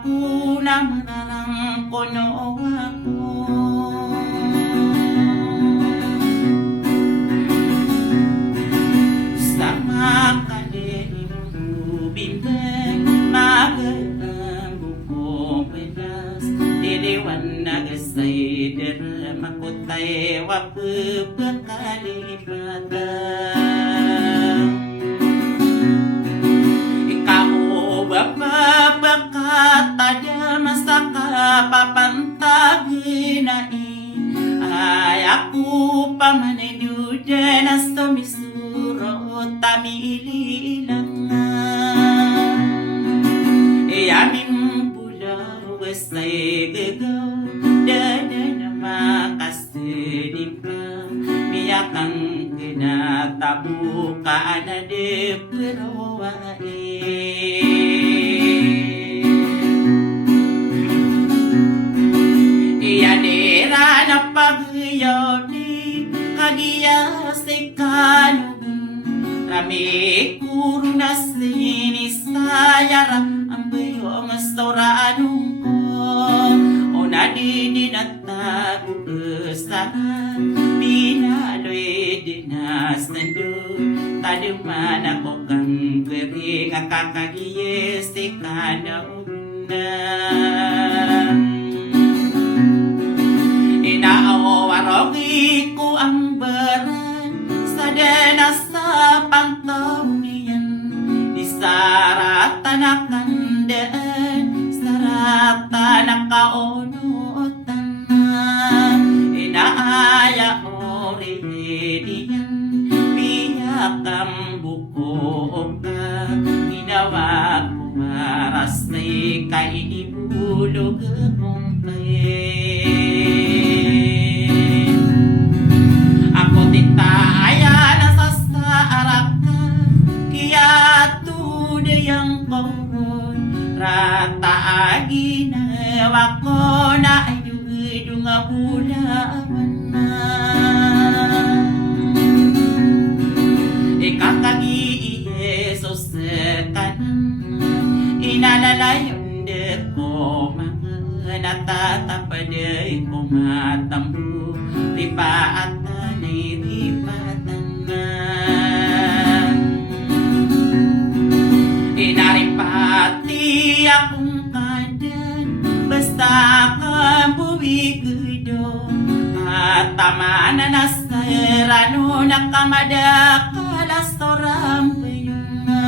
Una mararang kono ako. Sa makalim bimbang magalang buko pedas diliwan nagasay dera makutay wapupakalimatan. Ikaw bapapakatada masaka papantaginain ay ako pamanenudan as tumisuro tamililangan. Iyaming pulaw asay gagaw dada na makasinig pa miyakang kinatabu ka na de perawain. Iyadera na pagyaw ni kagiya si kanubin rami kuro na sinisayara ang bayong astoraan ko o nadinin at nagugustahan pinaloy dinas nandun taduman ako kang gwering akakagiyes di kanaunan. Inaawarogi ko ang baran sa denas sa pangtaunian di sarata na kandaan sarata na kaunutan na inaaya oredian biyak ang buko ka ginawa ko maras na ikainibulog akong kain. Yang koron rata aginawa ko na ay dugidong bulawan na ikakagi Yesus kanan inalalayon de ko mga natatapaday ko matambo ripa at tanay ripatan na inaripati akong kanan basta kabuwi kudo at tama na nasarano nakamadakalas torang payunga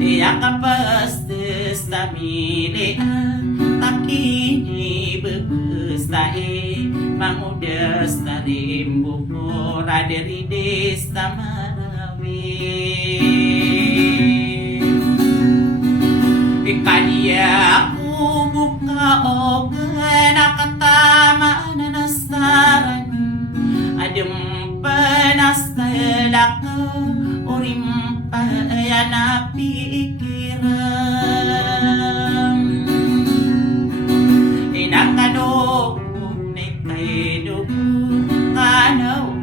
iyakapastes tamilian takini begustae mangudas tarimbo ko raderides tamarawi. Kaniya ako buka o katama na nasaran adem panastalak urim paya na pikiran inakado nekay dugo kanaw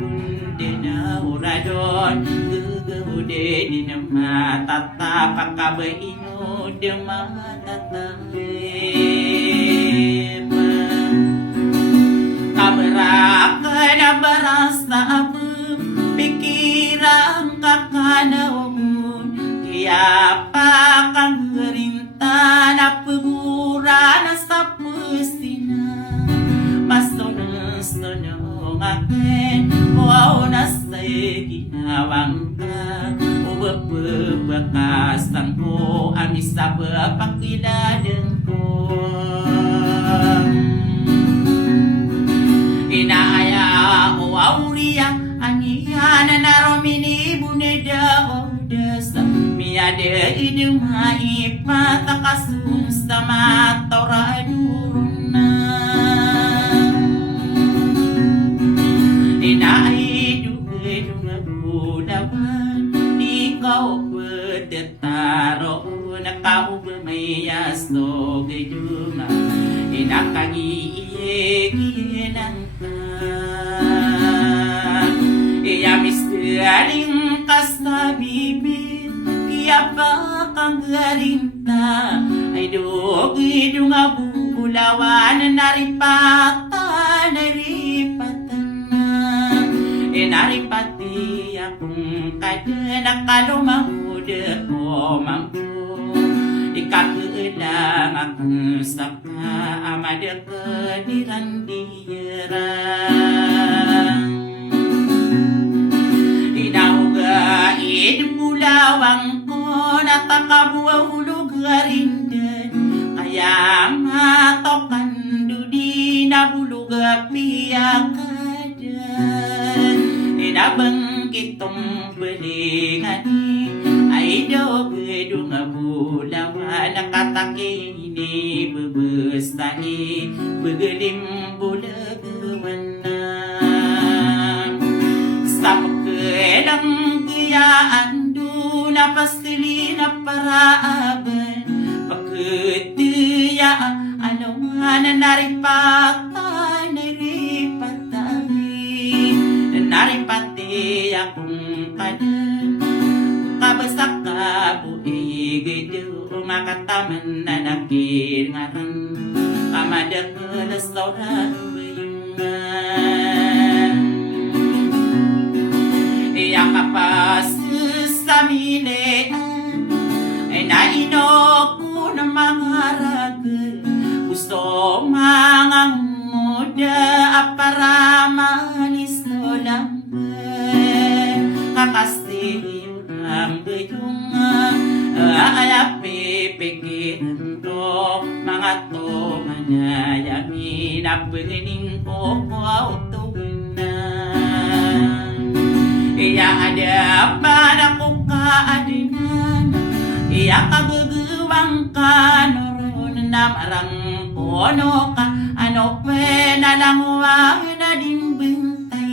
dinauradon gugude di nama tatapak kabaino de matatay kaberaka na barasta abum pikiran kakanaon kaya pa kang rinta na pagura na sa pustina mas tonong akin wow na sa'y ginawang ka ubabakas tangko amis sa pakiladan ko inaaya o auriya aniya na naromini buneda o desa miyade idumai patakasun sa matora duruna inaay duge budawan ikaw pedetaro nakaubamayas no gayuma inakagiye ng iya mistering kasta bibit kaya ba kang garinta ay dogi dunga bulawan naripatan naripati akong kada nakalumahud ko mampu ikakulang akong saka amada kediran diyerang inauga idpulawang ko natakabuaw lugarindan kaya matokan dudi nabuluga piyakadan inabangkitong balingani ay doge dunga bulawa nakatakini bebestai begelim bulagawan sa pakelang kiyaan do na pastili na paraaban paketiya anong naripatan naripati akong kanan kabasak ka buigay do makataman na nakiringaran kamadak na saura bayungan iya kapas sa milean ay nainok ko na mga ragal gusto mga muda aparamanis no lang kakastil ang gayong alapi pikiran ko mga to manayami na pagning ko tuwin na iya ada para ko kaadinan iya kaguguwang ka noron na marang puno ka ano pena lang wang na dimbintay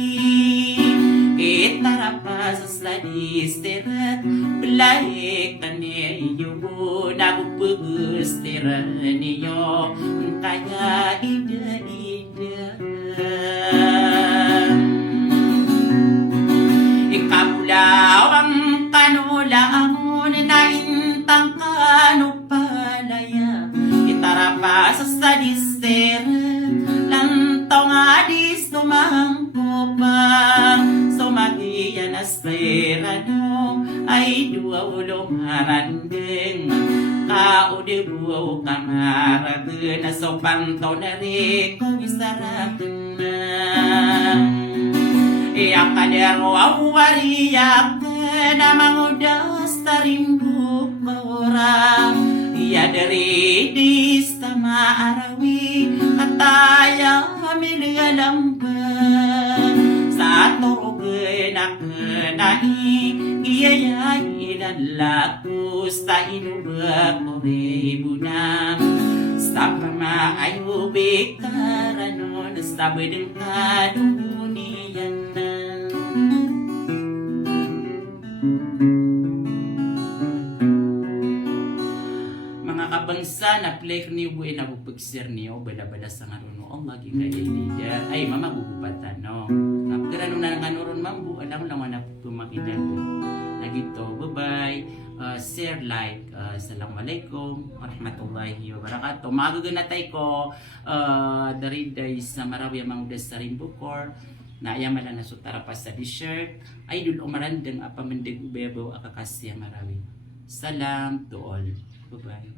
itarapa sa sladisterat belai kaniyo nabupugusteran niyo kaya ida ikabulaw ang kanulangon na intang kanupalaya itarapa sa sladisterat lantong adis tumangko pang sumagiyan asperano ay dua ulong harandeng kaude buaw kamarag na sopanto na reko wisarakan na iya kadero awariyak na mangudas tarimbuk orang iya dari dis tama arawi kataya miligalambang sa turugin akenai iyayay lalakus ta inubak mo rebunang sa pamaayo bekaran no, nasabi din kanuniyan na. Mga kabangsa na plek niyo buhay na bupigsir niyo, bala-bala sa nga ron, oh, lagi kayo leader. Ay, mama, bubupatan, no. Kapag na nga ron, mambu, alam mo naman na pumakinan. Nagito, bye-bye. Share, like, assalamualaikum warahmatullahi wabarakatuh. Magaganatay ko dari sa Marawi amang udas sa Rainbow Core na ayaman na nasutara pa sa t-shirt ay dul umarandang apamandig ubebaw akakasya Marawi. Salam to all. Bye-bye.